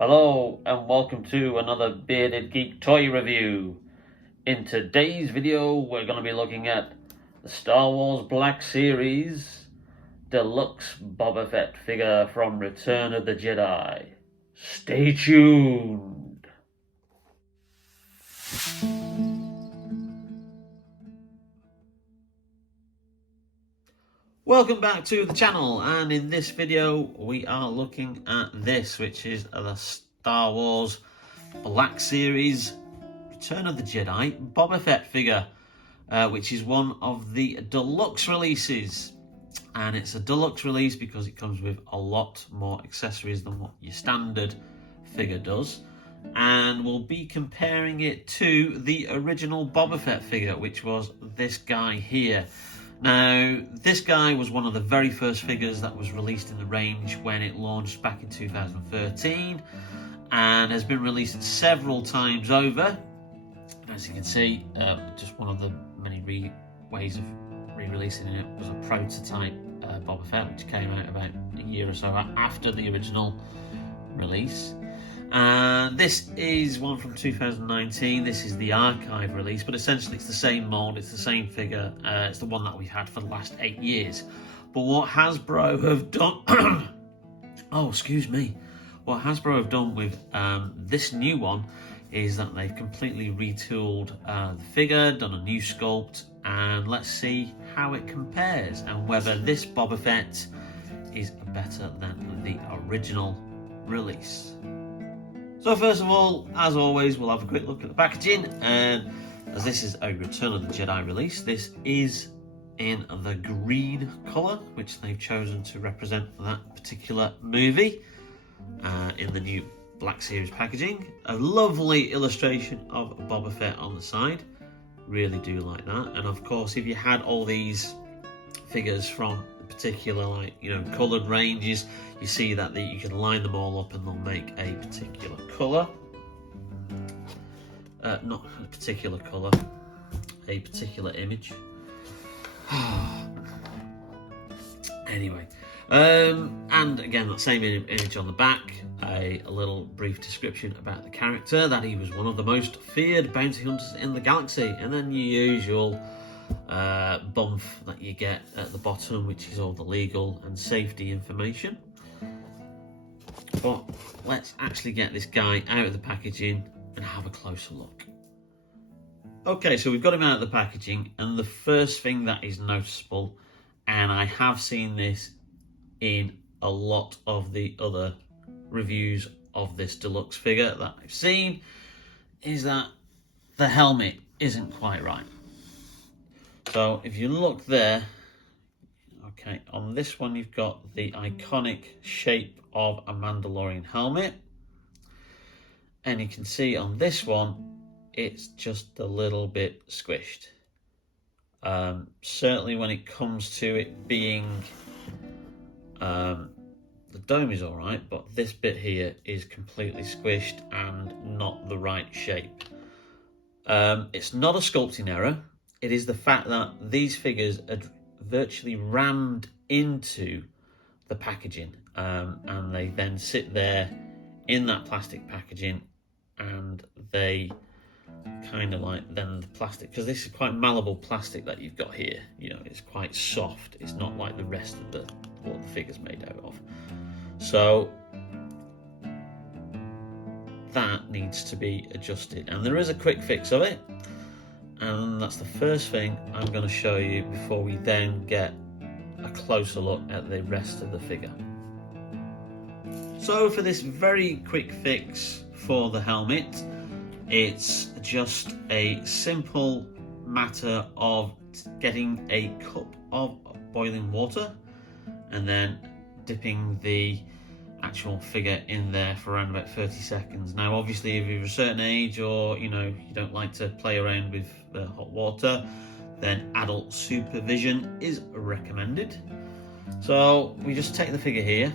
Hello and welcome to another Bearded Geek toy review. In today's video we're going to be looking at the Star Wars Black Series Deluxe Boba Fett figure from Return of the Jedi. Stay tuned! Welcome back to the channel, and in this video we are looking at this, which is the Star Wars Black Series Return of the Jedi Boba Fett figure, which is one of the deluxe releases. And it's a deluxe release because it comes with a lot more accessories than what your standard figure does. And we'll be comparing it to the original Boba Fett figure, which was this guy here. Now, this guy was one of the very first figures that was released in the range when it launched back in 2013 and has been released several times over. As you can see, just one of the many ways of re-releasing it was a prototype Boba Fett, which came out about a year or so after the original release. And this is one from 2019. This is the archive release, but essentially it's the same mold, it's the same figure. It's the one that we've had for the last 8 years. But what Hasbro have done what Hasbro have done with this new one is that they've completely retooled the figure, done a new sculpt, and let's see how it compares and whether this Boba Fett is better than the original release. So first of all, as always, we'll have a quick look at the packaging, and as this is a Return of the Jedi release, this is in the green colour, which they've chosen to represent that particular movie in the new Black Series packaging. A lovely illustration of Boba Fett on the side, really do like that. And of course, if you had all these figures from particular coloured ranges, you see that you can line them all up and they'll make a particular colour. Not a particular colour, a particular image. Anyway, and again, that same image on the back, a little brief description about the character, that he was one of the most feared bounty hunters in the galaxy, and then your usual bump that you get at the bottom, which is all the legal and safety information. But let's actually get this guy out of the packaging and have a closer look. Okay, so we've got him out of the packaging, and the first thing that is noticeable, and I have seen this in a lot of the other reviews of this deluxe figure that I've seen, is that the helmet isn't quite right. So if you look there, okay, on this one you've got the iconic shape of a Mandalorian helmet, and you can see on this one it's just a little bit squished. Certainly when it comes to it being the dome is alright, but this bit here is completely squished and not the right shape. It's not a sculpting error. It is the fact that these figures are virtually rammed into the packaging, and they then sit there in that plastic packaging, and they kind of then the plastic, because this is quite malleable plastic that you've got here, it's quite soft. It's not like the rest of what the figure's made out of. So that needs to be adjusted, and there is a quick fix of it. And that's the first thing I'm going to show you before we then get a closer look at the rest of the figure. So for this very quick fix for the helmet, it's just a simple matter of getting a cup of boiling water and then dipping the actual figure in there for around about 30 seconds. Now obviously if you're a certain age, or you don't like to play around with the hot water, then adult supervision is recommended. So we just take the figure here,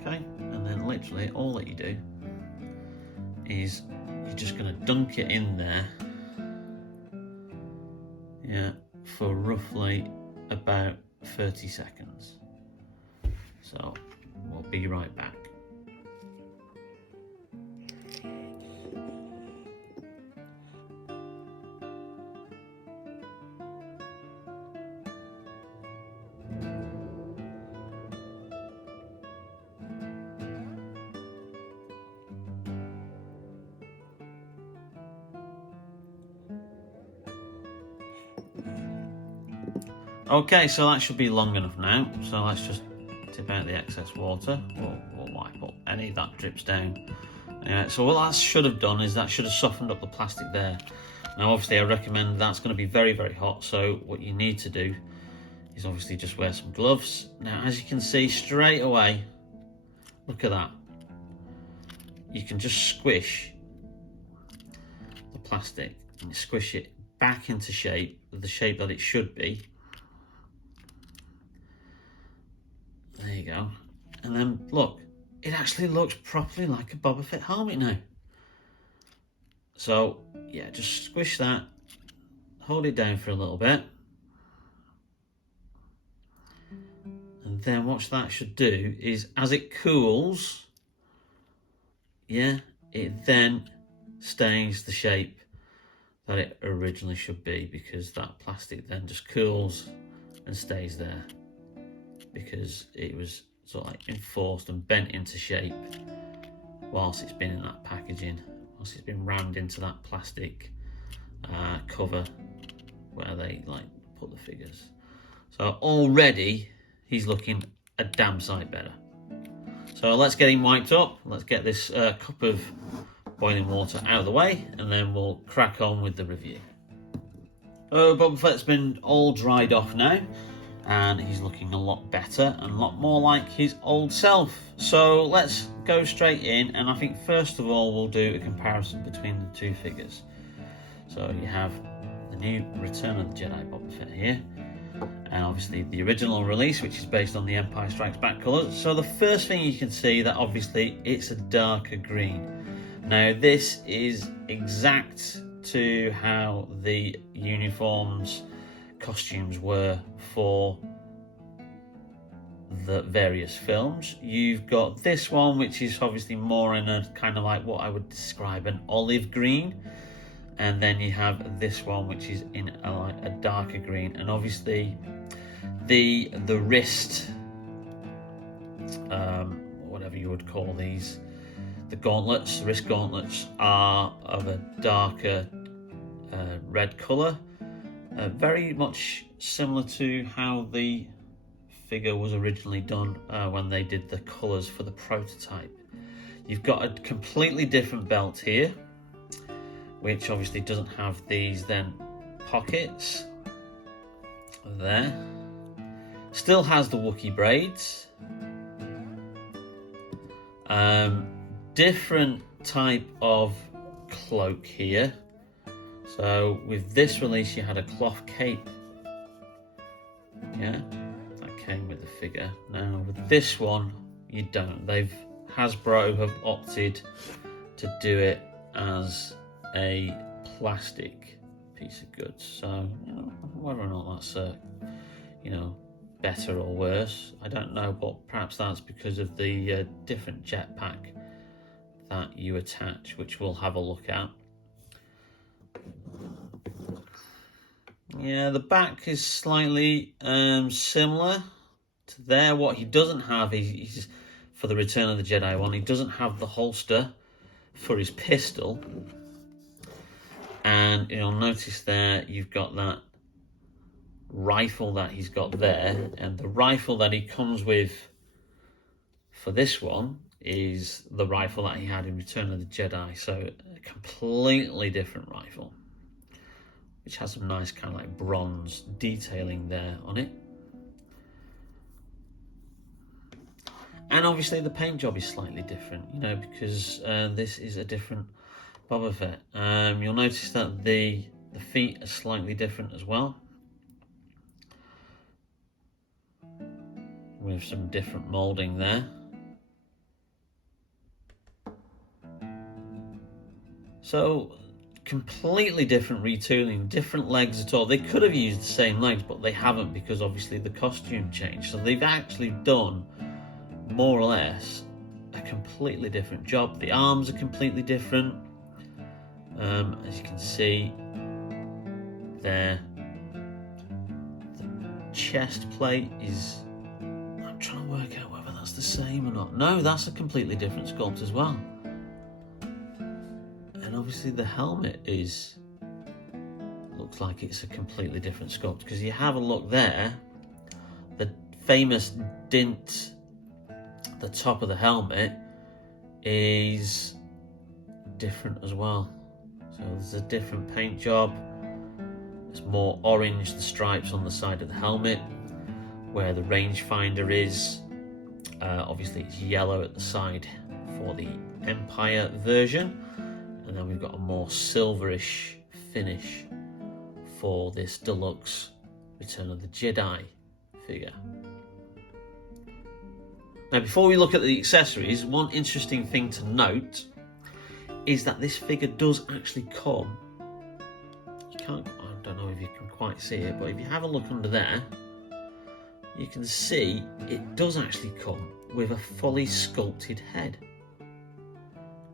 okay, and then literally all that you do is you're just going to dunk it in there, for roughly about 30 seconds. So we'll be right back. Okay, so that should be long enough now. So let's just tip out the excess water. We'll wipe up any that drips down. So what that should have done is that should have softened up the plastic there. Now obviously I recommend that's going to be very, very hot, so what you need to do is obviously just wear some gloves. Now as you can see straight away, look at that. You can just squish the plastic and squish it back into shape, the shape that it should be. There you go. And then look, it actually looks properly like a Boba Fett helmet now. So yeah, just squish that, hold it down for a little bit, and then what that should do is as it cools, yeah, it then stays the shape that it originally should be, because that plastic then just cools and stays there because it was sort of like enforced and bent into shape whilst it's been in that packaging, whilst it's been rammed into that plastic cover where they like put the figures. So already he's looking a damn sight better. So let's get him wiped up. Let's get this cup of boiling water out of the way, and then we'll crack on with the review. Oh, Boba Fett's been all dried off now, and he's looking a lot better and a lot more like his old self. So let's go straight in, and I think first of all we'll do a comparison between the two figures. So you have the new Return of the Jedi Boba Fett here, and obviously the original release, which is based on the Empire Strikes Back colours. So the first thing you can see that obviously it's a darker green. Now this is exact to how the uniforms, costumes were for the various films. You've got this one, which is obviously more in a kind of like what I would describe an olive green, and then you have this one, which is in a darker green. And obviously the wrist, whatever you would call these, the gauntlets, the wrist gauntlets, are of a darker red colour, very much similar to how the figure was originally done when they did the colours for the prototype. You've got a completely different belt here, which obviously doesn't have these then pockets there. Still has the Wookiee braids. Different type of cloak here. So with this release you had a cloth cape. Yeah, that came with the figure. Now with this one you don't. Hasbro have opted to do it as a plastic piece of goods. So whether or not that's better or worse, I don't know, but perhaps that's because of the different jetpack that you attach, which we'll have a look at. Yeah, the back is slightly similar to there. What he doesn't have, he's for the Return of the Jedi one, he doesn't have the holster for his pistol. And you'll notice there you've got that rifle that he's got there, and the rifle that he comes with for this one is the rifle that he had in Return of the Jedi. So a completely different rifle, which has some nice kind of like bronze detailing there on it. And obviously the paint job is slightly different, because this is a different Boba Fett. You'll notice that the feet are slightly different as well, with some different moulding there. So completely different retooling, different legs at all. They could have used the same legs, but they haven't, because obviously the costume changed. So they've actually done more or less a completely different job. The arms are completely different. As you can see there, the chest plate is, I'm trying to work out whether that's the same or not. No, that's a completely different sculpt as well. And obviously the helmet looks looks like it's a completely different sculpt, because you have a look there, the famous dint at the top of the helmet is different as well. So there's a different paint job. It's more orange, the stripes on the side of the helmet, where the rangefinder is. Obviously it's yellow at the side for the Empire version, and then we've got a more silverish finish for this deluxe Return of the Jedi figure. Now, before we look at the accessories, one interesting thing to note is that this figure does actually come, I don't know if you can quite see it, but if you have a look under there, you can see it does actually come with a fully sculpted head.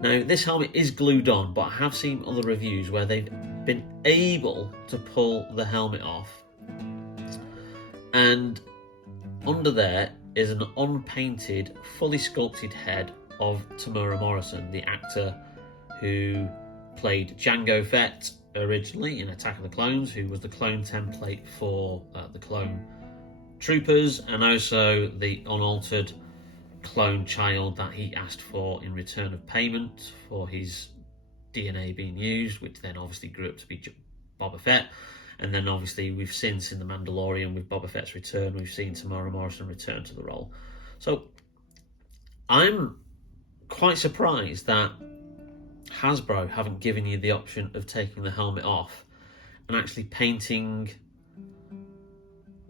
Now, this helmet is glued on, but I have seen other reviews where they've been able to pull the helmet off, and under there is an unpainted, fully sculpted head of Temuera Morrison, the actor who played Jango Fett originally in Attack of the Clones, who was the clone template for the clone troopers, and also the unaltered clone child that he asked for in return of payment for his DNA being used, which then obviously grew up to be Boba Fett. And then obviously we've since in The Mandalorian, with Boba Fett's return, we've seen Temuera Morrison return to the role. So I'm quite surprised that Hasbro haven't given you the option of taking the helmet off and actually painting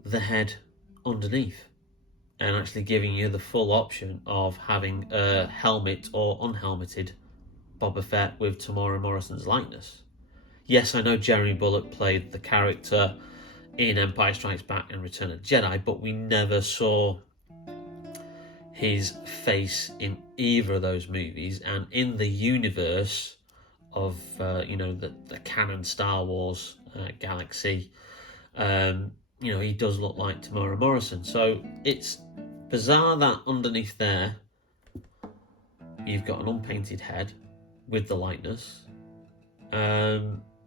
the head underneath, and actually giving you the full option of having a helmet or unhelmeted Boba Fett with Temuera Morrison's likeness. Yes, I know Jeremy Bulloch played the character in Empire Strikes Back and Return of the Jedi, but we never saw his face in either of those movies. And in the universe of the canon Star Wars galaxy, he does look like Temuera Morrison. So it's bizarre that underneath there you've got an unpainted head with the likeness.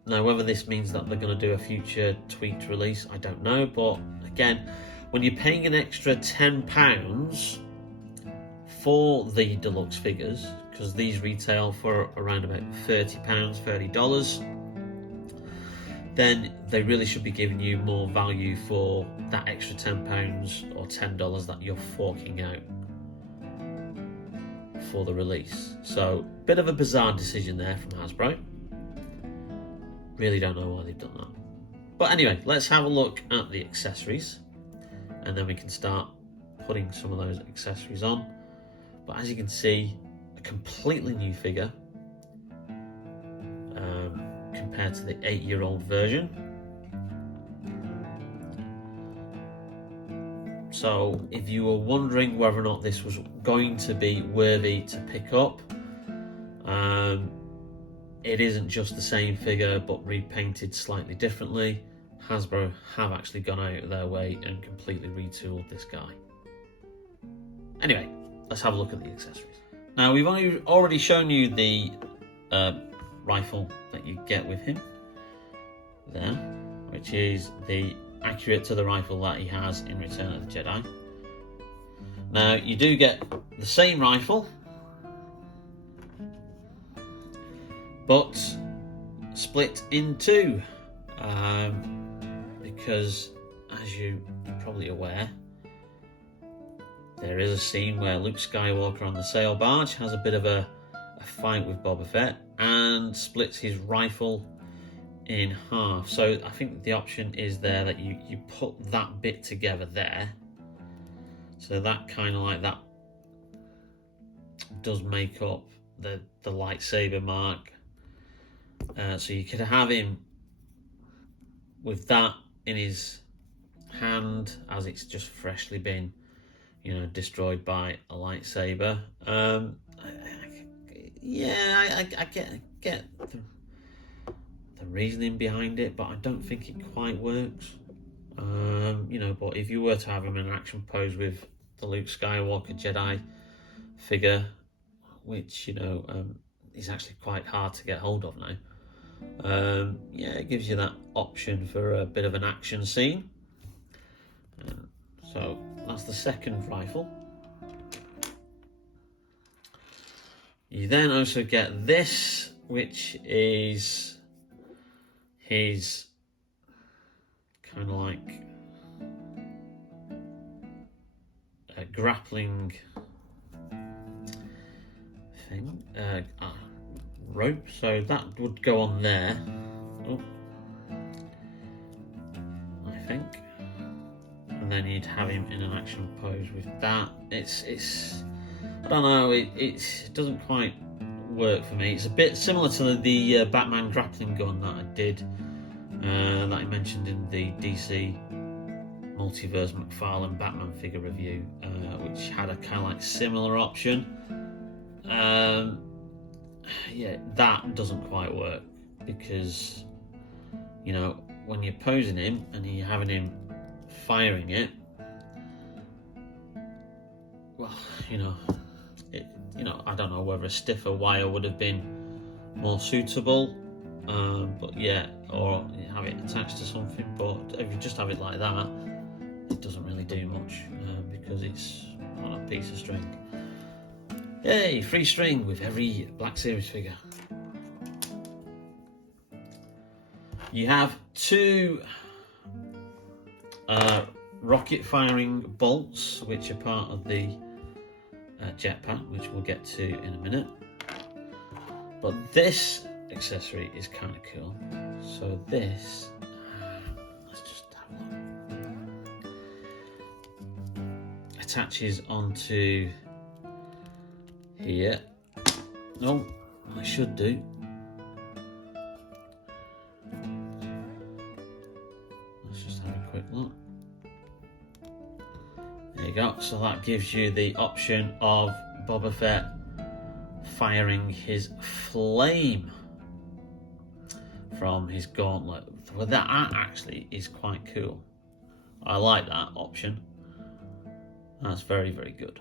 Now, whether this means that they're going to do a future tweaked release, I don't know. But again, when you're paying an extra £10 for the deluxe figures, because these retail for around about £30, $30, then they really should be giving you more value for that extra £10 or $10 that you're forking out for the release. So, bit of a bizarre decision there from Hasbro. Really don't know why they've done that. But anyway, let's have a look at the accessories, and then we can start putting some of those accessories on. But as you can see, a completely new figure compared to the 8-year-old version. So if you were wondering whether or not this was going to be worthy to pick up, it isn't just the same figure but repainted slightly differently. Hasbro have actually gone out of their way and completely retooled this guy. Anyway, let's have a look at the accessories. Now, we've already shown you the rifle that you get with him there, which is accurate to the rifle that he has in Return of the Jedi. Now, you do get the same rifle, but split in two, because as you're probably aware, there is a scene where Luke Skywalker on the sail barge has a bit of a fight with Boba Fett and splits his rifle in half. So I think the option is there that you put that bit together there, so that kind of like that does make up the lightsaber mark. So you could have him with that in his hand as it's just freshly been, destroyed by a lightsaber. I get the reasoning behind it, but I don't think it quite works. But if you were to have him in an action pose with the Luke Skywalker Jedi figure, which is actually quite hard to get hold of now, Yeah, it gives you that option for a bit of an action scene. So that's the second rifle. You then also get this, which is his kind of like a grappling thing, rope. So that would go on there. Oh, I think. And then you'd have him in an action pose with that. It's I don't know, it doesn't quite work for me. It's a bit similar to the Batman grappling gun that I did, that I mentioned in the DC Multiverse McFarlane Batman figure review, which had a kind of like similar option. Yeah, that doesn't quite work because, you know, when you're posing him and you're having him firing it, well, you know, I don't know whether a stiffer wire would have been more suitable, but yeah, or you have it attached to something. But if you just have it like that, it doesn't really do much because it's on a piece of string. Yay, free string with every Black Series figure. You have two rocket firing bolts, which are part of the jetpack, which we'll get to in a minute. But this accessory is kind of cool. So this, let's just have a look. Attaches onto here. No, I should do. Let's just have a quick look. There you go. So that gives you the option of Boba Fett firing his flame from his gauntlet. Well, that actually is quite cool. I like that option. That's very, very good.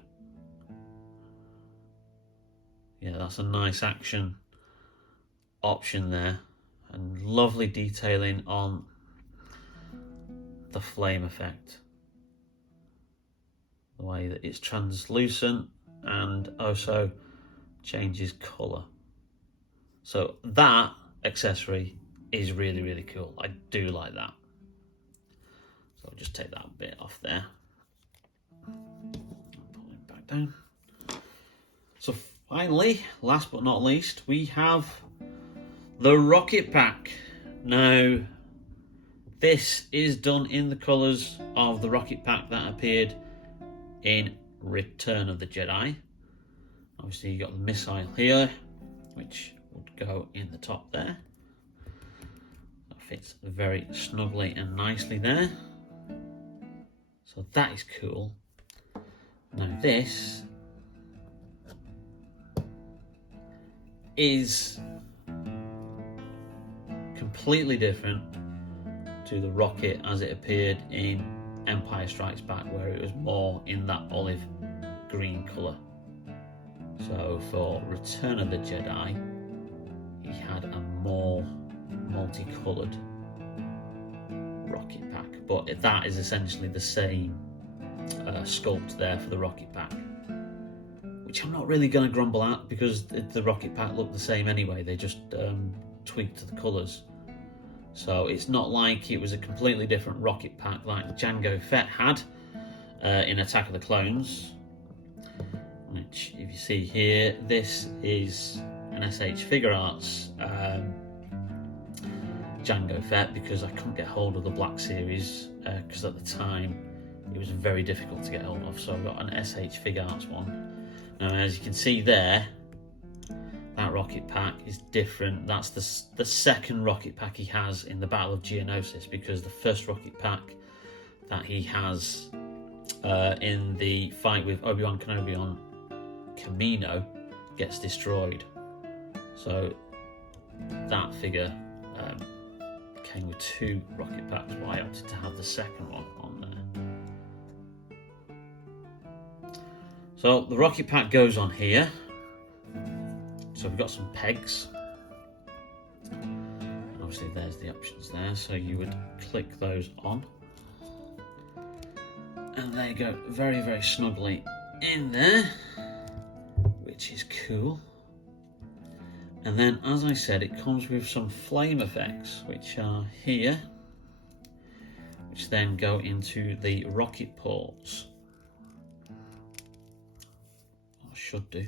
Yeah, that's a nice action option there, and lovely detailing on the flame effect. The way that it's translucent and also changes colour. So that accessory is really, really cool. I do like that. So I'll just take that bit off there. Pull it back down. So finally, last but not least, we have the rocket pack. Now, this is done in the colours of the rocket pack that appeared in Return of the Jedi. Obviously, you got the missile here, which would go in the top there. That fits very snugly and nicely there. So that is cool. Now this is completely different to the rocket as it appeared in Empire Strikes Back, where it was more in that olive green colour. So for Return of the Jedi, he had a more multicoloured rocket pack, but that is essentially the same sculpt there for the rocket pack, which I'm not really going to grumble at because the rocket pack looked the same anyway. They just tweaked the colours. So it's not like it was a completely different rocket pack like Jango Fett had in Attack of the Clones, which, if you see here, this is an SH Figure Arts Jango Fett, because I couldn't get hold of the Black Series because at the time it was very difficult to get hold of. So I've got an SH Figure Arts one. Now, as you can see there, that rocket pack is different. That's the second rocket pack he has in the Battle of Geonosis, because the first rocket pack that he has in the fight with Obi-Wan Kenobi on Kamino gets destroyed. So that figure came with two rocket packs, but I opted to have the second one on there. So the rocket pack goes on here. So we've got some pegs. obviously there's the options there, so you would click those on. And they go very, very snugly in there, which is cool. And then, as I said, it comes with some flame effects, which are here, which then go into the rocket ports. Or should do.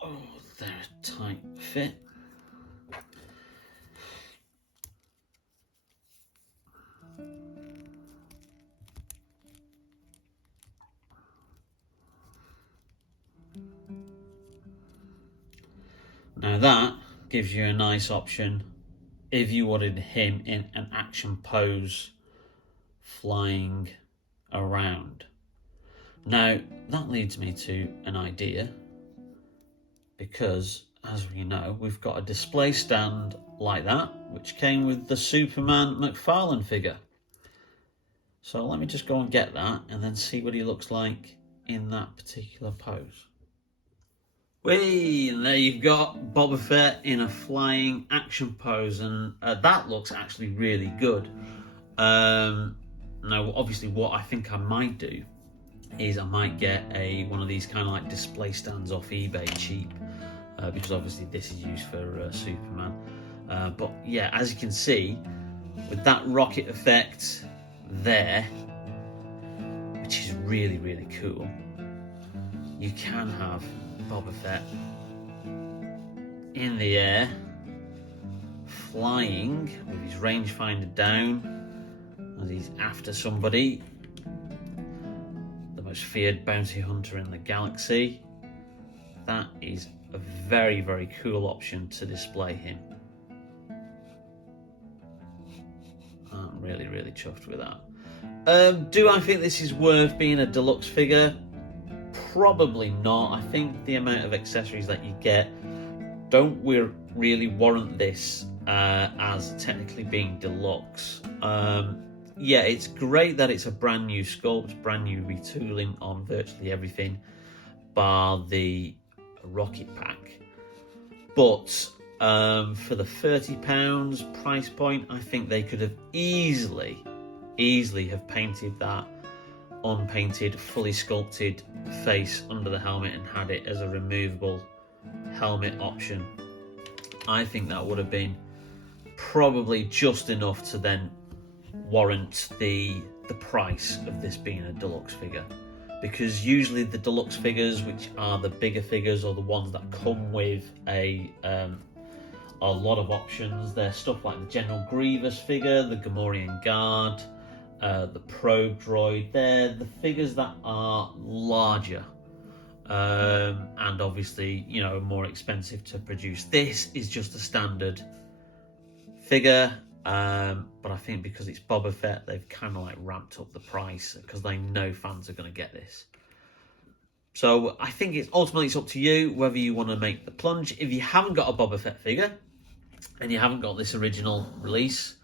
Oh, they're a tight fit. Now that gives you a nice option if you wanted him in an action pose flying around. Now that leads me to an idea, because as we know, we've got a display stand like that, which came with the Superman McFarlane figure. So let me just go and get that and then see what he looks like in that particular pose. Whee! And there you've got Boba Fett in a flying action pose, and that looks actually really good. Now, obviously, what I think I might do is I might get one of these kind of like display stands off eBay cheap, because obviously this is used for Superman. But yeah, as you can see, with that rocket effect there, which is really, really cool, you can have Boba Fett in the air, flying with his rangefinder down as he's after somebody, the most feared bounty hunter in the galaxy. That is a very, very cool option to display him. I'm really, really chuffed with that. Do I think this is worth being a deluxe figure? Probably not. I think the amount of accessories that you get don't really warrant this as technically being deluxe. Yeah, it's great that it's a brand new sculpt, brand new retooling on virtually everything, bar the rocket pack. But for the £30 price point, I think they could have easily have painted that unpainted, fully sculpted face under the helmet and had it as a removable helmet option. I think that would have been probably just enough to then warrant the price of this being a deluxe figure, because usually the deluxe figures, which are the bigger figures or the ones that come with a lot of options, they're stuff like the General Grievous figure, the Gamorrean Guard, the probe droid. They're the figures that are larger and obviously, you know, more expensive to produce. This is just a standard figure, but I think because it's Boba Fett, they've kind of like ramped up the price because they know fans are going to get this. So I think it's ultimately up to you whether you want to make the plunge. If you haven't got a Boba Fett figure and you haven't got this original release,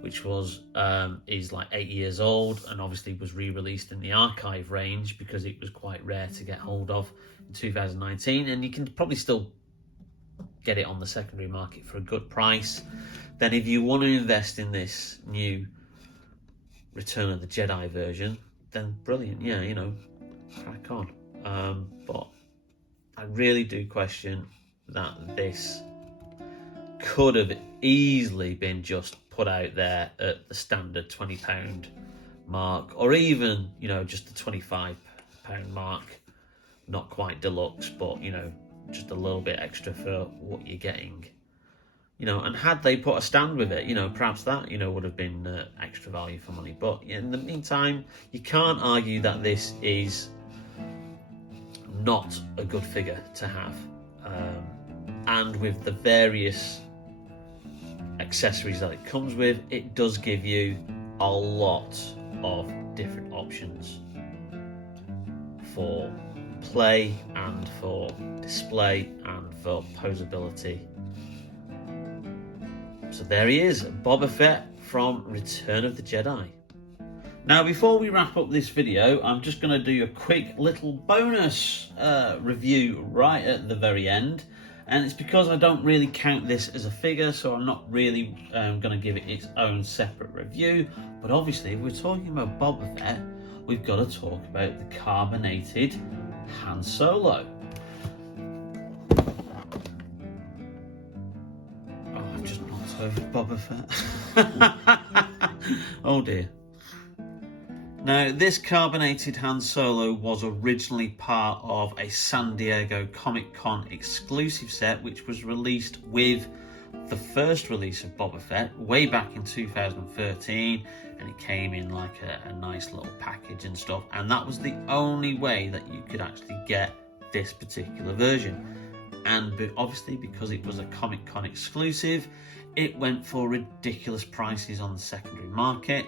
which is like 8 years old and obviously was re-released in the archive range because it was quite rare to get hold of in 2019, and you can probably still get it on the secondary market for a good price, then if you want to invest in this new Return of the Jedi version, then brilliant, yeah, you know, crack on. But I really do question that this could have easily been just put out there at the standard £20 mark, or even, you know, just the £25 mark, not quite deluxe, but, you know, just a little bit extra for what you're getting, you know. And had they put a stand with it, you know, perhaps that, you know, would have been extra value for money. But in the meantime, you can't argue that this is not a good figure to have, and with the various accessories that it comes with, it does give you a lot of different options for play and for display and for posability. So there he is, Boba Fett from Return of the Jedi. Now, before we wrap up this video, I'm just going to do a quick little bonus review right at the very end. And it's because I don't really count this as a figure, so I'm not really going to give it its own separate review. But obviously, if we're talking about Boba Fett, we've got to talk about the Carbonated Han Solo. Oh, I've just knocked over Boba Fett. Oh dear. Now, this Carbonated Han Solo was originally part of a San Diego Comic-Con exclusive set, which was released with the first release of Boba Fett way back in 2013, and it came in like a nice little package and stuff, and that was the only way that you could actually get this particular version. And obviously, because it was a Comic-Con exclusive, it went for ridiculous prices on the secondary market.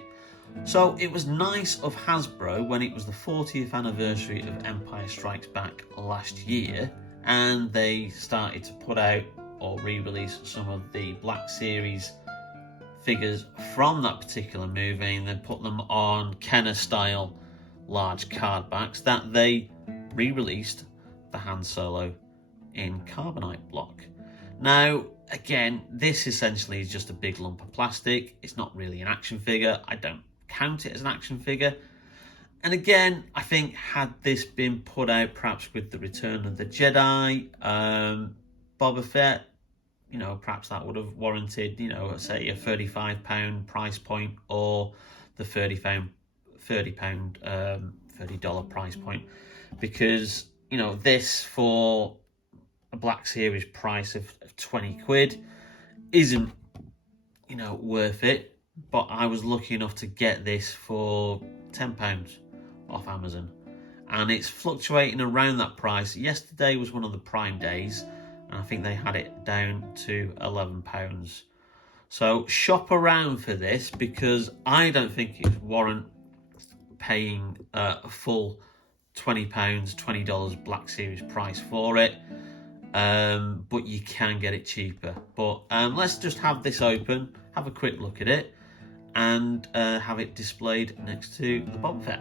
So it was nice of Hasbro when it was the 40th anniversary of Empire Strikes Back last year, and they started to put out or re-release some of the Black Series figures from that particular movie, and then put them on Kenner style large card backs, that they re-released the Han Solo in Carbonite block. Now, again, this essentially is just a big lump of plastic. It's not really an action figure. I don't count it as an action figure. And again, I think had this been put out perhaps with the Return of the Jedi, Boba Fett, you know, perhaps that would have warranted, you know, say a £35 price point, or the $30 price point, because, you know, this for a Black Series price of 20 quid isn't, you know, worth it. But I was lucky enough to get this for £10 off Amazon, and it's fluctuating around that price. Yesterday was one of the prime days, and I think they had it down to £11. So shop around for this, because I don't think it's warrant paying a full £20, $20 Black Series price for it. But you can get it cheaper. But let's just have this open, have a quick look at it, and have it displayed next to the Boba Fett.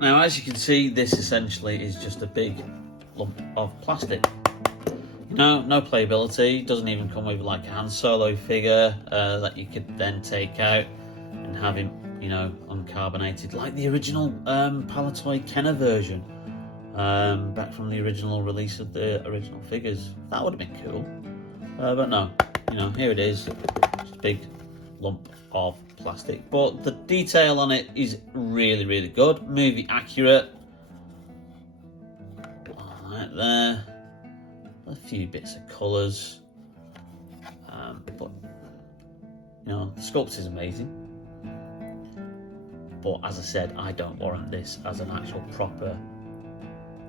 Now, as you can see, this essentially is just a big lump of plastic. No playability. Doesn't even come with like a Han Solo figure that you could then take out and have him, you know, uncarbonated, like the original Palatoy Kenner version, back from the original release of the original figures. That would have been cool, but no, you know, here it is, just a big lump of plastic. But the detail on it is really, really good, movie accurate. Right there, a few bits of colours, but you know, the sculpt is amazing. But as I said, I don't warrant this as an actual proper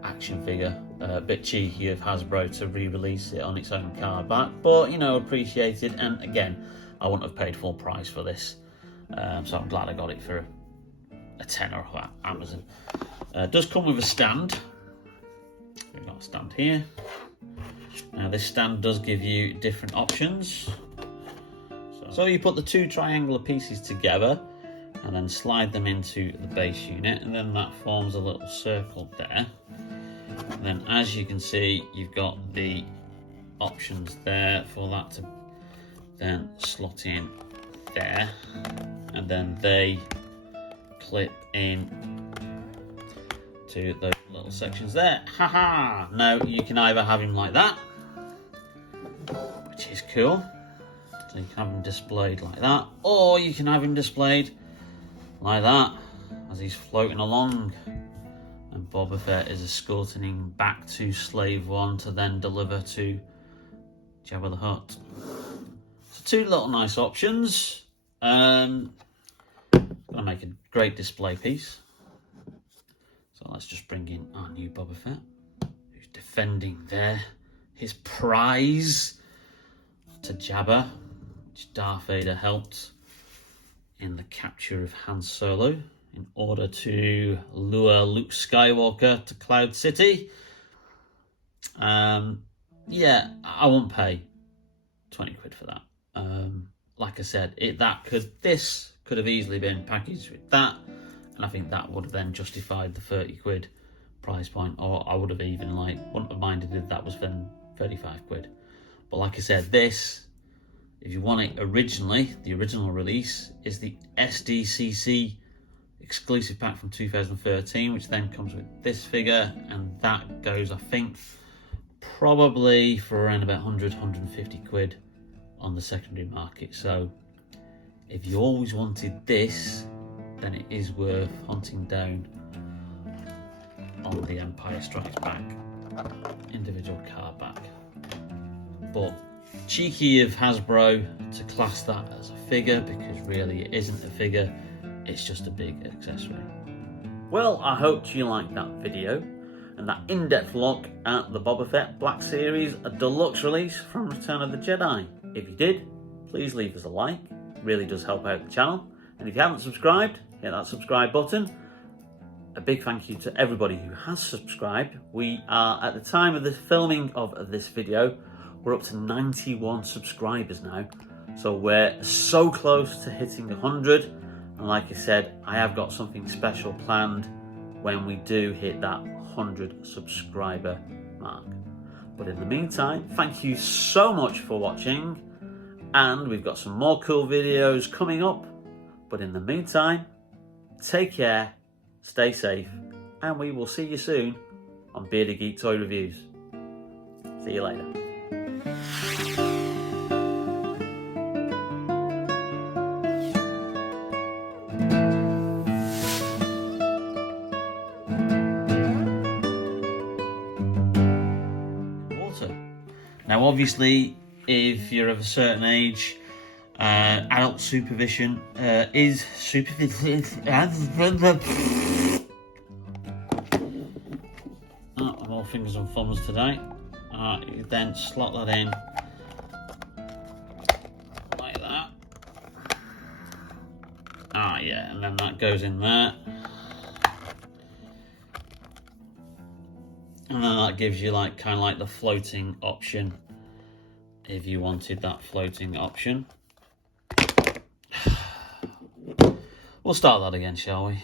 action figure. A bit cheeky of Hasbro to re-release it on its own card back, but you know, appreciated. And again, I wouldn't have paid full price for this, so I'm glad I got it for a tenner off Amazon. It does come with a stand. We've got a stand here. Now, this stand does give you different options. So you put the two triangular pieces together and then slide them into the base unit, and then that forms a little circle there. And then, as you can see, you've got the options there for that to then slot in there, and then they clip in to those little sections there. Haha! Now you can either have him like that, which is cool, so you can have him displayed like that, or you can have him displayed like that as he's floating along, and Boba Fett is escorting him back to Slave One to then deliver to Jabba the Hutt. So two little nice options. Gonna make a great display piece. So let's just bring in our new Boba Fett, who's defending there his prize to Jabba, which Darth Vader helped in the capture of Han Solo in order to lure Luke Skywalker to Cloud City. Yeah, I won't pay 20 quid for that. Like I said, this could have easily been packaged with that, and I think that would have then justified the 30 quid price point, or I would have even wouldn't have minded if that was then 35 quid. But like I said, this, if you want it originally, the original release is the SDCC exclusive pack from 2013, which then comes with this figure, and that goes, I think, probably for around about 150 quid on the secondary market. So if you always wanted this, then it is worth hunting down on the Empire Strikes Back individual card back. But cheeky of Hasbro to class that as a figure, because really it isn't a figure, it's just a big accessory. Well, I hope you liked that video and that in-depth look at the Boba Fett Black Series, a deluxe release from Return of the Jedi. If you did, please leave us a like, it really does help out the channel. And if you haven't subscribed, hit that subscribe button. A big thank you to everybody who has subscribed. We are, at the time of the filming of this video, we're up to 91 subscribers now. So we're so close to hitting 100. And like I said, I have got something special planned when we do hit that 100 subscriber mark. But in the meantime, thank you so much for watching. And we've got some more cool videos coming up. But in the meantime, take care, stay safe, and we will see you soon on Bearded Geek Toy Reviews. See you later. Now obviously, if you're of a certain age, adult supervision is more fingers and thumbs today. You then slot that in like that. Yeah, and then that goes in there. And then that gives you kind of like the floating option, if you wanted that floating option. We'll start that again, shall we?